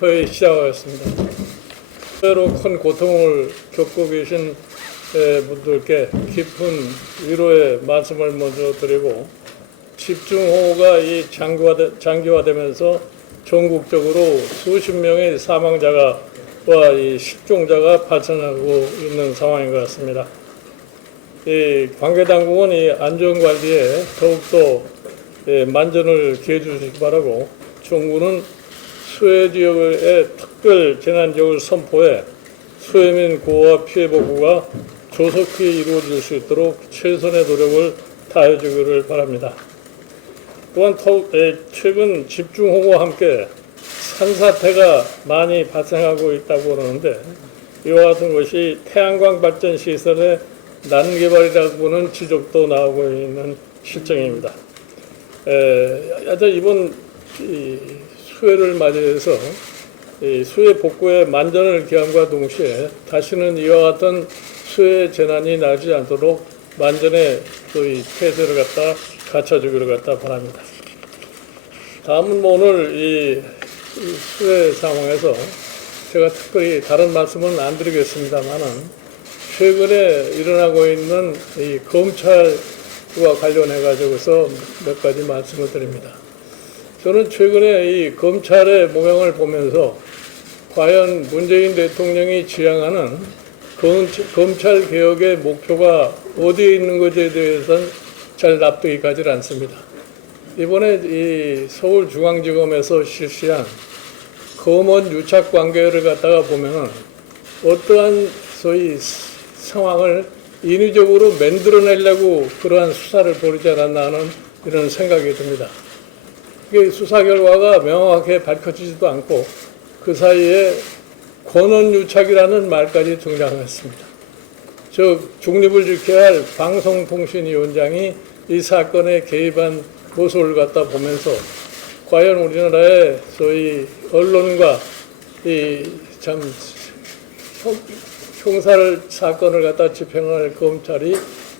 회의 시작하겠습니다. 때로 큰 고통을 겪고 계신 분들께 깊은 위로의 말씀을 먼저 드리고, 집중호우가 이 장기화되면서 전국적으로 수십 명의 사망자와 이 실종자가 발생하고 있는 상황인 것 같습니다. 이 관계당국은 이 안전관리에 더욱더 만전을 기해 주시기 바라고, 정부는 수해 지역의 특별 재난지역을 선포해 수해민 구호와 피해 복구가 조속히 이루어질 수 있도록 최선의 노력을 다해 주기를 바랍니다. 또한 최근 집중호우와 함께 산사태가 많이 발생하고 있다고 하는데, 이와 같은 것이 태양광 발전 시설의 난개발이라고 보는 지적도 나오고 있는 실정입니다. 하여튼 이번 수해를 맞이해서 수해 복구의 만전을 기함과 동시에 다시는 이와 같은 수해 재난이 나지 않도록 만전의 태세를 갖춰주기를 바랍니다. 다음은 오늘 이 수해 상황에서 제가 특별히 다른 말씀은 안 드리겠습니다만은, 최근에 일어나고 있는 이 검찰과 관련해 가지고서 몇 가지 말씀을 드립니다. 저는 최근에 이 검찰의 모양을 보면서 과연 문재인 대통령이 지향하는 검찰 개혁의 목표가 어디에 있는 것에 대해서는 잘 납득이 가지 않습니다. 이번에 이 서울중앙지검에서 실시한 검언 유착 관계를 갖다가 보면은 어떠한 소위 상황을 인위적으로 만들어내려고 그러한 수사를 벌이지 않았나 하는 이런 생각이 듭니다. 수사 결과가 명확하게 밝혀지지도 않고 그 사이에 권언유착이라는 말까지 등장했습니다. 즉 중립을 지켜야 할 방송통신위원장이 이 사건에 개입한 모습을 갖다 보면서 과연 우리나라의 소위 언론과 이 참 형사를 사건을 갖다 집행할 검찰이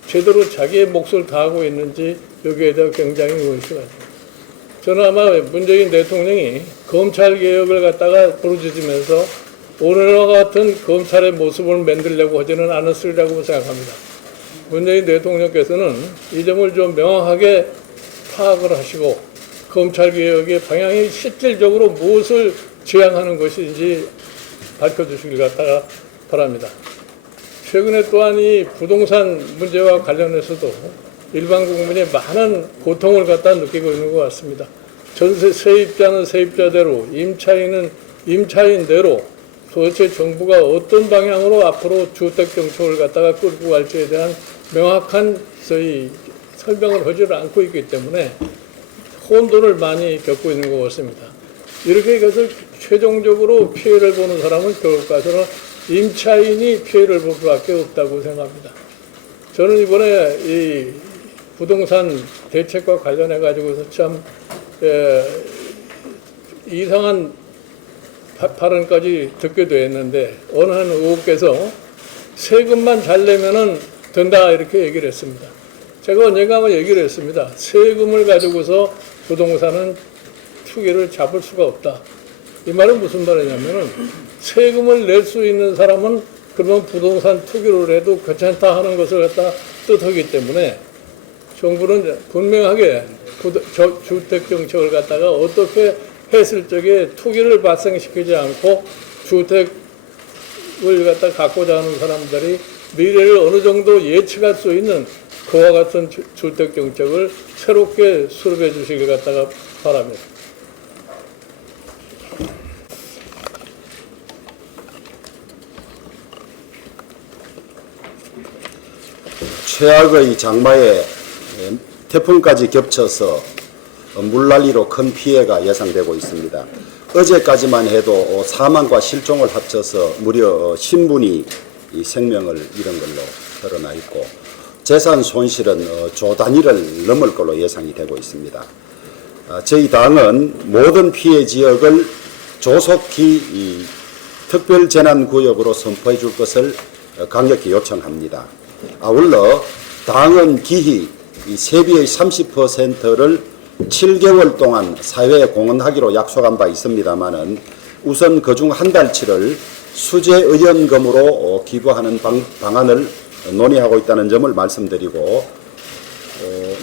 제대로 자기의 몫을 다하고 있는지 여기에 대해 굉장히 의심이 됩니다. 저는 아마 문재인 대통령이 검찰 개혁을 갖다가 부르짖으면서 오늘과 같은 검찰의 모습을 만들려고 하지는 않았으리라고 생각합니다. 문재인 대통령께서는 이 점을 좀 명확하게 파악을 하시고 검찰 개혁의 방향이 실질적으로 무엇을 지향하는 것인지 밝혀주시길 갖다가 바랍니다. 최근에 또한 이 부동산 문제와 관련해서도 일반 국민이 많은 고통을 갖다 느끼고 있는 것 같습니다. 전세 세입자는 세입자대로, 임차인은 임차인대로 도대체 정부가 어떤 방향으로 앞으로 주택 정책을 갖다가 끌고 갈지에 대한 명확한 설명을 하지 않고 있기 때문에 혼돈을 많이 겪고 있는 것 같습니다. 이렇게 해서 최종적으로 피해를 보는 사람은 결국 가서는 임차인이 피해를 볼 수밖에 없다고 생각합니다. 저는 이번에 이 부동산 대책과 관련해 가지고서 참 이상한 발언까지 듣게 됐는데, 어느 한 의원께서 세금만 잘 내면은 된다 이렇게 얘기를 했습니다. 제가 언젠가 한번 얘기를 했습니다. 세금을 가지고서 부동산은 투기를 잡을 수가 없다. 이 말은 무슨 말이냐면은, 세금을 낼 수 있는 사람은 그러면 부동산 투기를 해도 괜찮다 하는 것을 갖다 뜻하기 때문에 정부는 분명하게 주택 정책을 갖다가 어떻게 했을 적에 투기를 발생시키지 않고 주택을 갖다 갖고자 하는 사람들이 미래를 어느 정도 예측할 수 있는 그와 같은 주택 정책을 새롭게 수립해 주시길 갖다가 바랍니다. 최악의 장마에 태풍까지 겹쳐서 물난리로 큰 피해가 예상되고 있습니다. 어제까지만 해도 사망과 실종을 합쳐서 무려 10분이 생명을 잃은 걸로 드러나 있고, 재산 손실은 조 단위를 넘을 걸로 예상이 되고 있습니다. 저희 당은 모든 피해 지역을 조속히 특별재난구역으로 선포해 줄 것을 강력히 요청합니다. 아울러 당은 기히 세비의 30%를 7개월 동안 사회에 공헌하기로 약속한 바 있습니다마는 우선 그중 한 달치를 수재 의원금으로 기부하는 방안을 논의하고 있다는 점을 말씀드리고,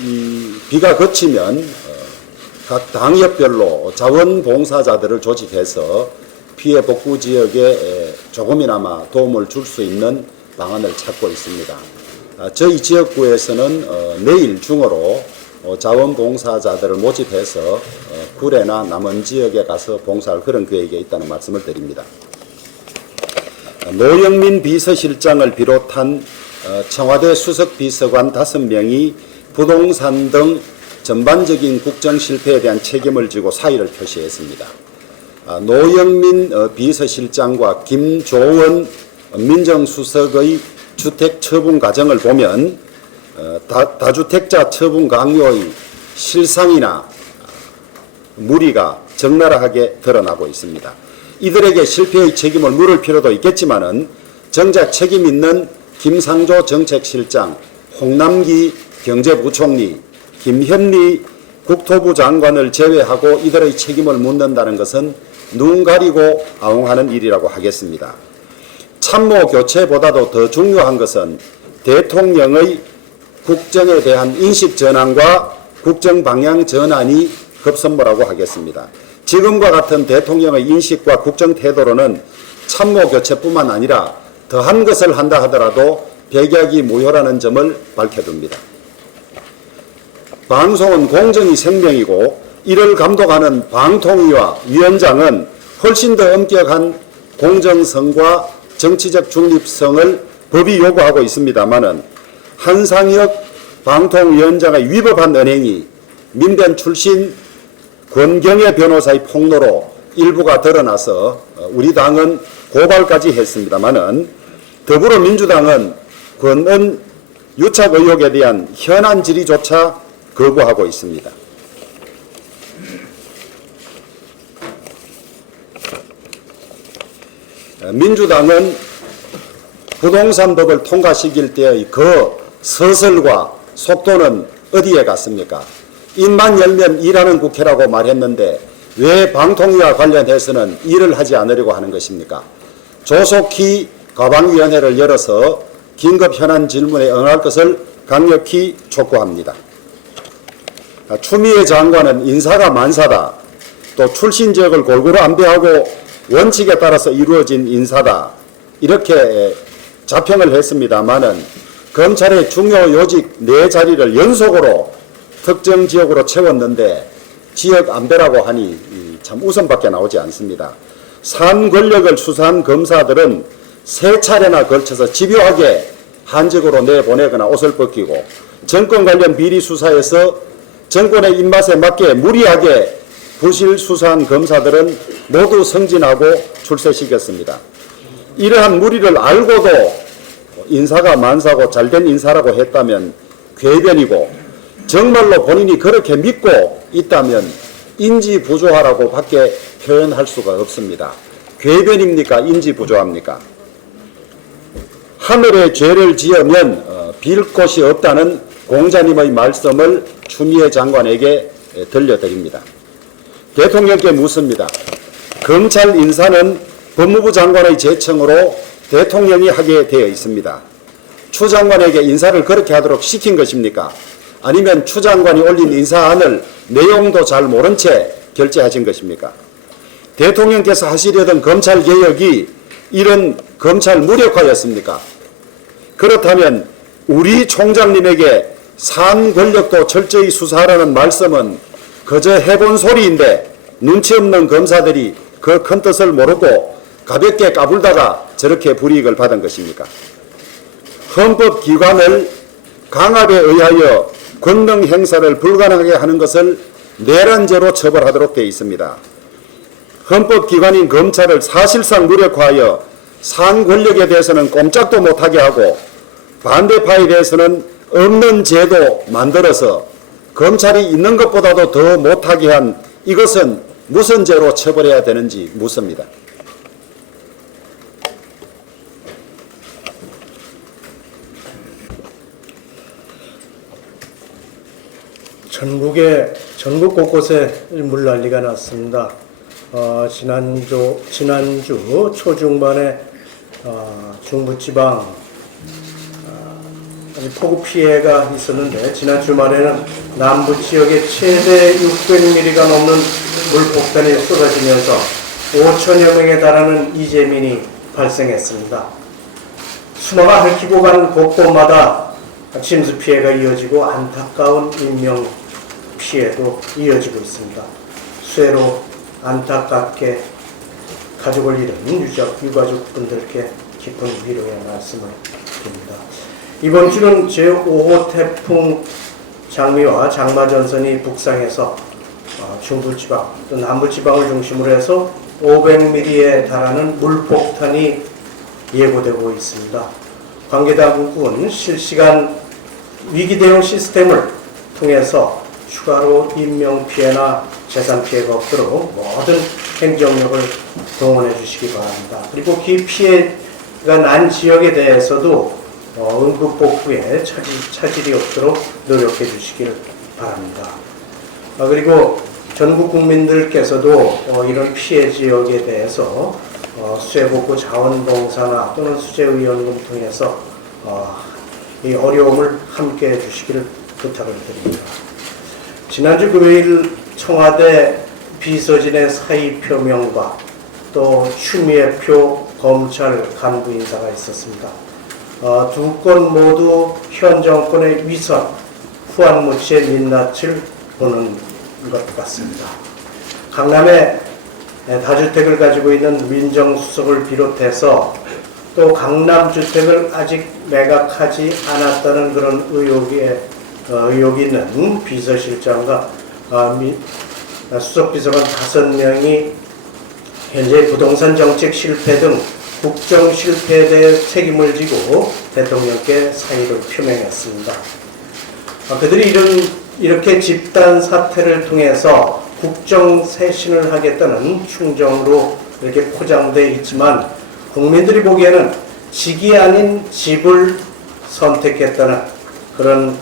이 비가 그치면 각 당협별로 자원봉사자들을 조직해서 피해 복구 지역에 조금이나마 도움을 줄 수 있는 방안을 찾고 있습니다. 저희 지역구에서는 내일 중으로 자원봉사자들을 모집해서 구례나 남원 지역에 가서 봉사할 그런 계획에 있다는 말씀을 드립니다. 노영민 비서실장을 비롯한 청와대 수석비서관 5명이 부동산 등 전반적인 국정 실패에 대한 책임을 지고 사의를 표시했습니다. 노영민 비서실장과 김조원 민정수석의 주택 처분 과정을 보면 다주택자 처분 강요의 실상이나 무리가 적나라하게 드러나고 있습니다. 이들에게 실패의 책임을 물을 필요도 있겠지만은 정작 책임 있는 김상조 정책실장, 홍남기 경제부총리, 김현리 국토부 장관을 제외하고 이들의 책임을 묻는다는 것은 눈 가리고 아웅하는 일이라고 하겠습니다. 참모 교체보다도 더 중요한 것은 대통령의 국정에 대한 인식 전환과 국정 방향 전환이 급선무라고 하겠습니다. 지금과 같은 대통령의 인식과 국정 태도로는 참모 교체뿐만 아니라 더한 것을 한다 하더라도 백약이 무효라는 점을 밝혀둡니다. 방송은 공정이 생명이고 이를 감독하는 방통위와 위원장은 훨씬 더 엄격한 공정성과 정치적 중립성을 법이 요구하고 있습니다마는 한상혁 방통위원장의 위법한 언행이 민변 출신 권경애 변호사의 폭로로 일부가 드러나서 우리 당은 고발까지 했습니다마는 더불어민주당은 권은 유착 의혹에 대한 현안 질의조차 거부하고 있습니다. 민주당은 부동산법을 통과시킬 때의 그 서슬과 속도는 어디에 갔습니까? 입만 열면 일하는 국회라고 말했는데 왜 방통위와 관련해서는 일을 하지 않으려고 하는 것입니까? 조속히 가방위원회를 열어서 긴급 현안 질문에 응할 것을 강력히 촉구합니다. 추미애 장관은 인사가 만사다. 또 출신 지역을 골고루 안배하고 원칙에 따라서 이루어진 인사다. 이렇게 자평을 했습니다마는 검찰의 중요 요직 4자리를 연속으로 특정 지역으로 채웠는데 지역 안배라고 하니 참 웃음밖에 나오지 않습니다. 산 권력을 수사한 검사들은 3차례나 걸쳐서 집요하게 한직으로 내보내거나 옷을 벗기고 정권 관련 비리 수사에서 정권의 입맛에 맞게 무리하게 부실 수사한 검사들은 모두 승진하고 출세시켰습니다. 이러한 무리를 알고도 인사가 만사고 잘된 인사라고 했다면 궤변이고 정말로 본인이 그렇게 믿고 있다면 인지부조화라고 밖에 표현할 수가 없습니다. 궤변입니까? 인지부조합니까? 하늘에 죄를 지으면 빌 곳이 없다는 공자님의 말씀을 추미애 장관에게 들려드립니다. 대통령께 묻습니다. 검찰 인사는 법무부 장관의 제청으로 대통령이 하게 되어 있습니다. 추 장관에게 인사를 그렇게 하도록 시킨 것입니까? 아니면 추 장관이 올린 인사안을 내용도 잘 모른 채 결재하신 것입니까? 대통령께서 하시려던 검찰개혁이 이런 검찰 무력화였습니까? 그렇다면 우리 총장님에게 산 권력도 철저히 수사하라는 말씀은 그저 해본 소리인데 눈치 없는 검사들이 그 큰 뜻을 모르고 가볍게 까불다가 저렇게 불이익을 받은 것입니까? 헌법기관을 강압에 의하여 권능 행사를 불가능하게 하는 것을 내란죄로 처벌하도록 되어 있습니다. 헌법기관인 검찰을 사실상 무력화하여 산 권력에 대해서는 꼼짝도 못하게 하고 반대파에 대해서는 없는 제도 만들어서 검찰이 있는 것보다도 더 못하게 한 이것은 무슨 죄로 처벌해야 되는지 묻습니다. 전국 곳곳에 물난리가 났습니다. 지난주 초중반에 중부지방 폭우 피해가 있었는데, 지난 주말에는 남부 지역에 최대 600mm가 넘는 물폭탄이 쏟아지면서 5천여 명에 달하는 이재민이 발생했습니다. 수마가 핥히고 가는 곳곳마다 침수 피해가 이어지고 안타까운 인명 피해도 이어지고 있습니다. 수해로 안타깝게 가족을 잃은 유가족분들께 깊은 위로의 말씀을 드립니다. 이번 주는 제5호 태풍 장미와 장마전선이 북상해서 중부지방 또 남부지방을 중심으로 해서 500mm에 달하는 물폭탄이 예고되고 있습니다. 관계당국은 실시간 위기대응 시스템을 통해서 추가로 인명피해나 재산피해가 없도록 모든 행정력을 동원해 주시기 바랍니다. 그리고 그 피해가 난 지역에 대해서도 응급복구에 차질이 없도록 노력해 주시길 바랍니다. 그리고 전국 국민들께서도 이런 피해 지역에 대해서 수해복구 자원봉사나 또는 수재의원금 통해서 이 어려움을 함께 해주시기를 부탁을 드립니다. 지난주 금요일 청와대 비서진의 사의 표명과 또 추미애표 검찰 간부 인사가 있었습니다. 두 건 모두 현 정권의 위선, 후한무치의 민낯을 보는 것 같습니다. 강남에 다주택을 가지고 있는 민정수석을 비롯해서 또 강남주택을 아직 매각하지 않았다는 그런 의혹이 있는 비서실장과 수석비서관 5명이 현재 부동산 정책 실패 등 국정 실패에 대해 책임을 지고 대통령께 사의를 표명했습니다. 그들이 이렇게 집단 사퇴를 통해서 국정 쇄신을 하겠다는 충정으로 이렇게 포장되어 있지만, 국민들이 보기에는 직이 아닌 집을 선택했다는 그런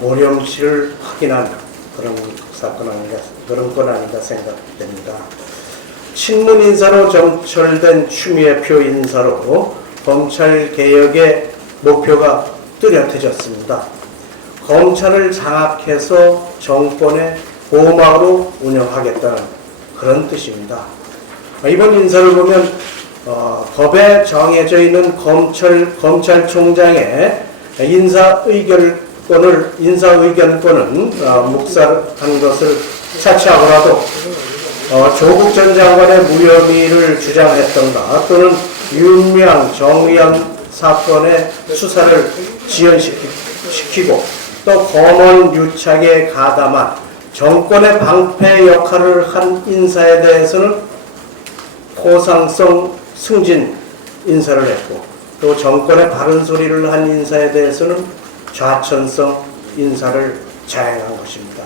모렴시를 확인한 그런 그런 건 아닌가 생각됩니다. 친문 인사로 점철된 추미애표 인사로 검찰 개혁의 목표가 뚜렷해졌습니다. 검찰을 장악해서 정권의 보호막으로 운영하겠다는 그런 뜻입니다. 이번 인사를 보면 법에 정해져 있는 검찰총장의 인사의견권은 묵살한 것을 차치하고라도 조국 전 장관의 무혐의를 주장했던가 또는 윤미향, 정의연 사건의 수사를 지연시키고 또 검언 유착에 가담한 정권의 방패 역할을 한 인사에 대해서는 포상성 승진 인사를 했고, 또 정권의 바른 소리를 한 인사에 대해서는 좌천성 인사를 자행한 것입니다.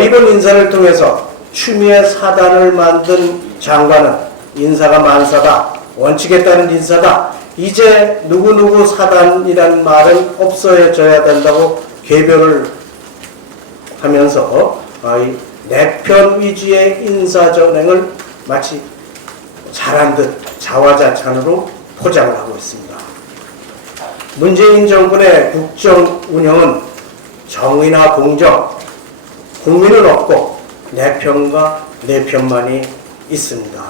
이번 인사를 통해서 추미애 사단을 만든 장관은 인사가 만사다, 원칙에 따른 인사다, 이제 누구누구 사단이라는 말은 없어져야 된다고 개변을 하면서 내편 위주의 인사전행을 마치 잘한 듯 자화자찬으로 포장을 하고 있습니다. 문재인 정권의 국정 운영은 정의나 공정, 국민은 없고 내 편과 내 편만이 있습니다.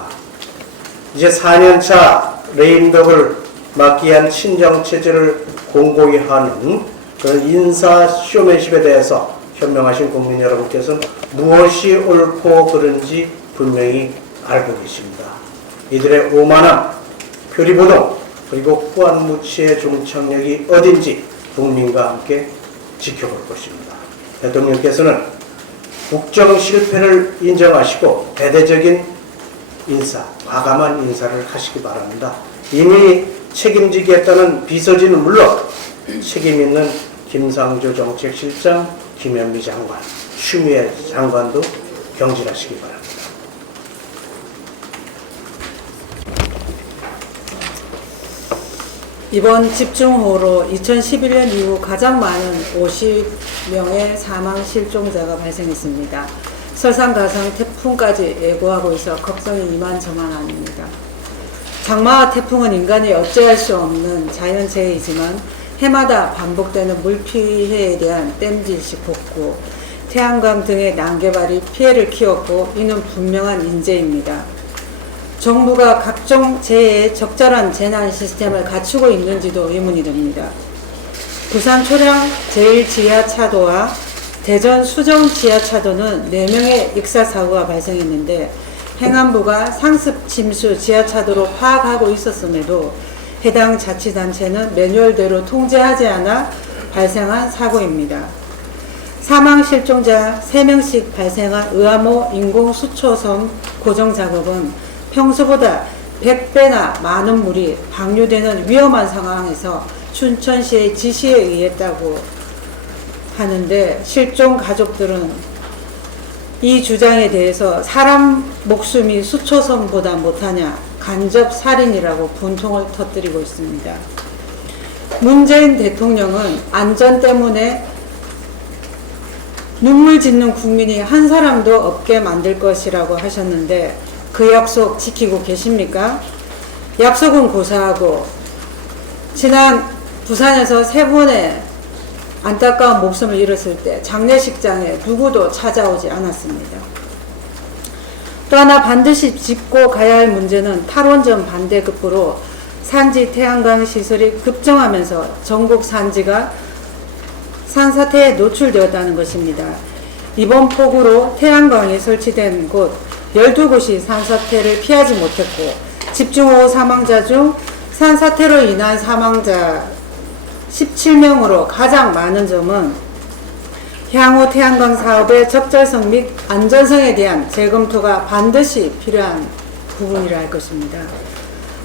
이제 4년차 레임덕을 막기 위한 친정체제를 공고히 하는 그런 인사 쇼맨십에 대해서 현명하신 국민 여러분께서는 무엇이 옳고 그른지 분명히 알고 계십니다. 이들의 오만함, 표리보동, 그리고 후한무치의 종착역이 어딘지 국민과 함께 지켜볼 것입니다. 대통령께서는 국정 실패를 인정하시고 대대적인 인사, 과감한 인사를 하시기 바랍니다. 이미 책임지겠다는 비서진은 물론 책임 있는 김상조 정책실장, 김현미 장관, 추미애 장관도 경질하시기 바랍니다. 이번 집중호우로 2011년 이후 가장 많은 50명의 사망 실종자가 발생했습니다. 설상가상 태풍까지 예고하고 있어 걱정이 이만저만 아닙니다. 장마와 태풍은 인간이 어찌할 수 없는 자연재해이지만 해마다 반복되는 물피해에 대한 댐질식 복구, 태양광 등의 난개발이 피해를 키웠고 이는 분명한 인재입니다. 정부가 각종 재해에 적절한 재난 시스템을 갖추고 있는지도 의문이 듭니다. 부산 초량 제1지하차도와 대전 수정 지하차도는 4명의 익사사고가 발생했는데 행안부가 상습 침수 지하차도로 파악하고 있었음에도 해당 자치단체는 매뉴얼대로 통제하지 않아 발생한 사고입니다. 사망 실종자 3명씩 발생한 의암호 인공수초섬 고정 작업은 평소보다 100배나 많은 물이 방류되는 위험한 상황에서 춘천시의 지시에 의했다고 하는데 실종 가족들은 이 주장에 대해서 사람 목숨이 수초섬보다 못하냐 간접 살인이라고 분통을 터뜨리고 있습니다. 문재인 대통령은 안전 때문에 눈물 짓는 국민이 한 사람도 없게 만들 것이라고 하셨는데 그 약속 지키고 계십니까? 약속은 고사하고 지난 부산에서 3번의 안타까운 목숨을 잃었을 때 장례식장에 누구도 찾아오지 않았습니다. 또 하나 반드시 짚고 가야 할 문제는 탈원전 반대급부로 산지 태양광 시설이 급증하면서 전국 산지가 산사태에 노출되었다는 것입니다. 이번 폭우로 태양광이 설치된 곳 12곳이 산사태를 피하지 못했고 집중호우 사망자 중 산사태로 인한 사망자 17명으로 가장 많은 점은 향후 태양광 사업의 적절성 및 안전성에 대한 재검토가 반드시 필요한 부분이라 할 것입니다.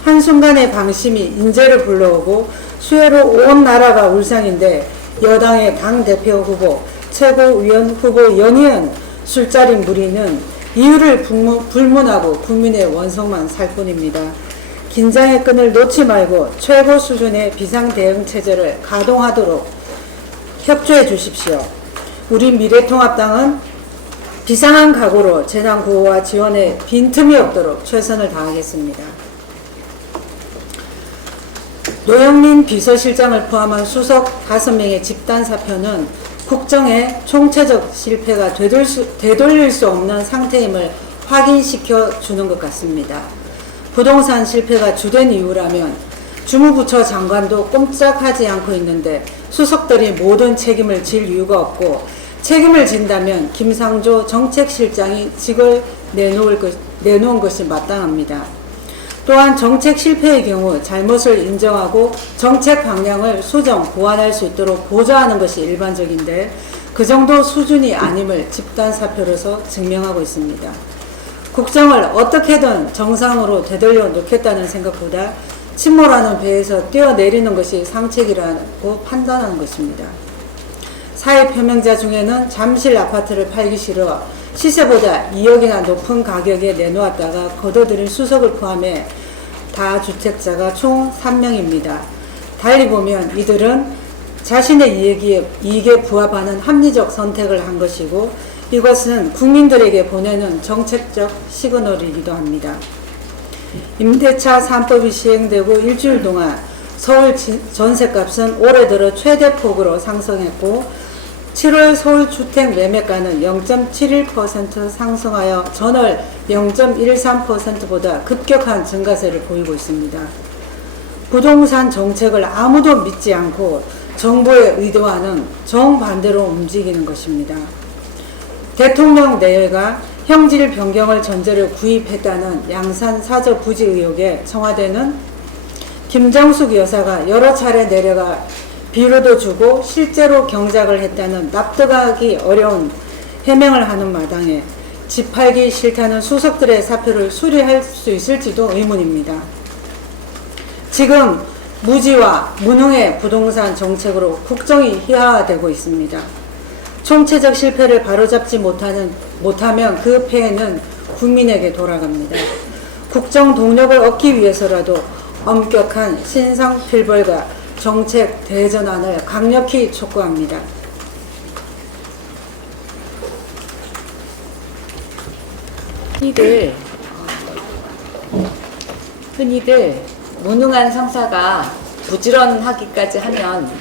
한순간의 방심이 인재를 불러오고 수혜로 온 나라가 울상인데 여당의 당대표 후보, 최고위원 후보 연이은 술자리 무리는 이유를 불문하고 국민의 원성만 살 뿐입니다. 긴장의 끈을 놓지 말고 최고 수준의 비상대응체제를 가동하도록 협조해 주십시오. 우리 미래통합당은 비상한 각오로 재난구호와 지원에 빈틈이 없도록 최선을 다하겠습니다. 노영민 비서실장을 포함한 수석 5명의 집단 사표는 국정의 총체적 실패가 되돌릴 수 없는 상태임을 확인시켜 주는 것 같습니다. 부동산 실패가 주된 이유라면 주무부처 장관도 꼼짝하지 않고 있는데 수석들이 모든 책임을 질 이유가 없고 책임을 진다면 김상조 정책실장이 직을 내놓은 것이 마땅합니다. 또한 정책 실패의 경우 잘못을 인정하고 정책 방향을 수정, 보완할 수 있도록 보좌하는 것이 일반적인데 그 정도 수준이 아님을 집단 사표로서 증명하고 있습니다. 국정을 어떻게든 정상으로 되돌려 놓겠다는 생각보다 침몰하는 배에서 뛰어내리는 것이 상책이라고 판단하는 것입니다. 사회 표명자 중에는 잠실 아파트를 팔기 싫어 시세보다 2억이나 높은 가격에 내놓았다가 거둬들인 수석을 포함해 다주택자가 총 3명입니다. 달리 보면 이들은 자신의 이익에 부합하는 합리적 선택을 한 것이고 이것은 국민들에게 보내는 정책적 시그널이기도 합니다. 임대차 3법이 시행되고 일주일 동안 서울 전셋값은 올해 들어 최대폭으로 상승했고 7월 서울 주택 매매가는 0.71% 상승하여 전월 0.13%보다 급격한 증가세를 보이고 있습니다. 부동산 정책을 아무도 믿지 않고 정부의 의도와는 정반대로 움직이는 것입니다. 대통령 내외가 형질 변경을 전제로 구입했다는 양산 사저 부지 의혹에 청와대는 김정숙 여사가 여러 차례 내려가 비료도 주고 실제로 경작을 했다는 납득하기 어려운 해명을 하는 마당에 집 팔기 싫다는 수석들의 사표를 수리할 수 있을지도 의문입니다. 지금 무지와 무능의 부동산 정책으로 국정이 희화화되고 있습니다. 총체적 실패를 바로잡지 못하면 그 폐해는 국민에게 돌아갑니다. 국정 동력을 얻기 위해서라도 엄격한 신상필벌과 정책 대전환을 강력히 촉구합니다. 흔히들 무능한 상사가 부지런하기까지 하면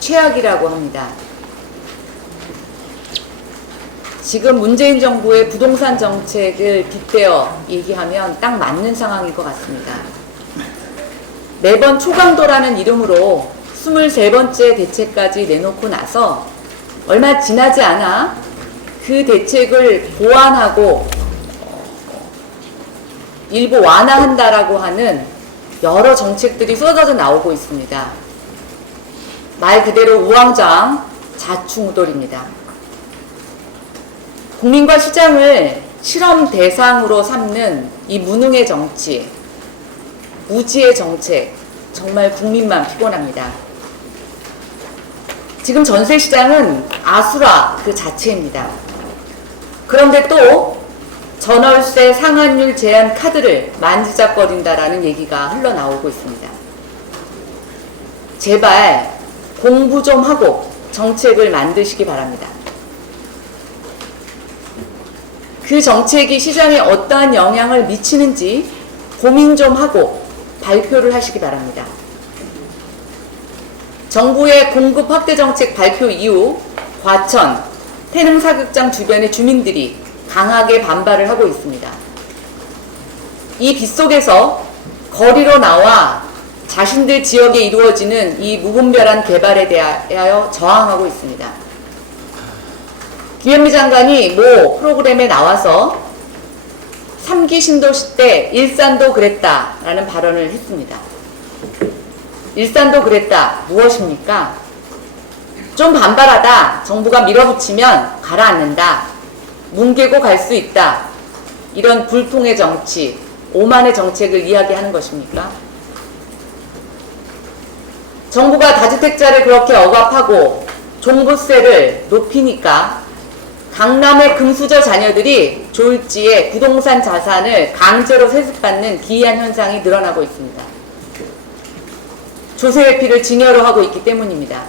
최악이라고 합니다. 지금 문재인 정부의 부동산 정책을 빗대어 얘기하면 딱 맞는 상황인 것 같습니다. 매번 초강도라는 이름으로 23번째 대책까지 내놓고 나서 얼마 지나지 않아 그 대책을 보완하고 일부 완화한다라고 하는 여러 정책들이 쏟아져 나오고 있습니다. 말 그대로 우왕좌왕 자충우돌입니다. 국민과 시장을 실험 대상으로 삼는 이 무능의 정치, 무지의 정책, 정말 국민만 피곤합니다. 지금 전세 시장은 아수라 그 자체입니다. 그런데 또 전월세 상한율 제한 카드를 만지작거린다라는 얘기가 흘러나오고 있습니다. 제발 공부 좀 하고 정책을 만드시기 바랍니다. 그 정책이 시장에 어떠한 영향을 미치는지 고민 좀 하고 발표를 하시기 바랍니다. 정부의 공급 확대 정책 발표 이후 과천, 태릉 사극장 주변의 주민들이 강하게 반발을 하고 있습니다. 이 빗속에서 거리로 나와 자신들 지역에 이루어지는 이 무분별한 개발에 대하여 저항하고 있습니다. 김현미 장관이 모 프로그램에 나와서 3기 신도시 때 일산도 그랬다라는 발언을 했습니다. 일산도 그랬다. 무엇입니까? 좀 반발하다 정부가 밀어붙이면 가라앉는다. 뭉개고 갈 수 있다. 이런 불통의 정치, 오만의 정책을 이야기하는 것입니까? 정부가 다주택자를 그렇게 억압하고 종부세를 높이니까 강남의 금수저 자녀들이 졸지에 부동산 자산을 강제로 세습받는 기이한 현상이 늘어나고 있습니다. 조세회피를 증여로 하고 있기 때문입니다.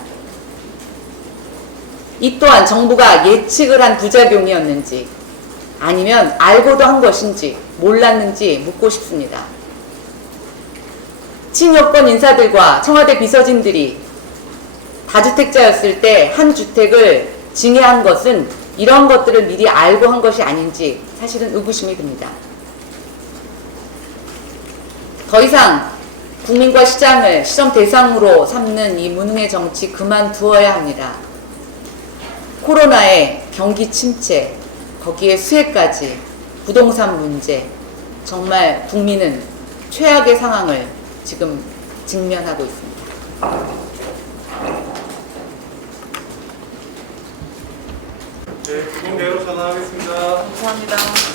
이 또한 정부가 예측을 한 부작용이었는지 아니면 알고도 한 것인지 몰랐는지 묻고 싶습니다. 친여권 인사들과 청와대 비서진들이 다주택자였을 때 한 주택을 증여한 것은 이런 것들을 미리 알고 한 것이 아닌지 사실은 의구심이 듭니다. 더 이상 국민과 시장을 시험 대상으로 삼는 이 무능의 정치 그만두어야 합니다. 코로나에 경기 침체, 거기에 수해까지, 부동산 문제, 정말 국민은 최악의 상황을 지금 직면하고 있습니다. 네, 구금대로 전화하겠습니다. 감사합니다.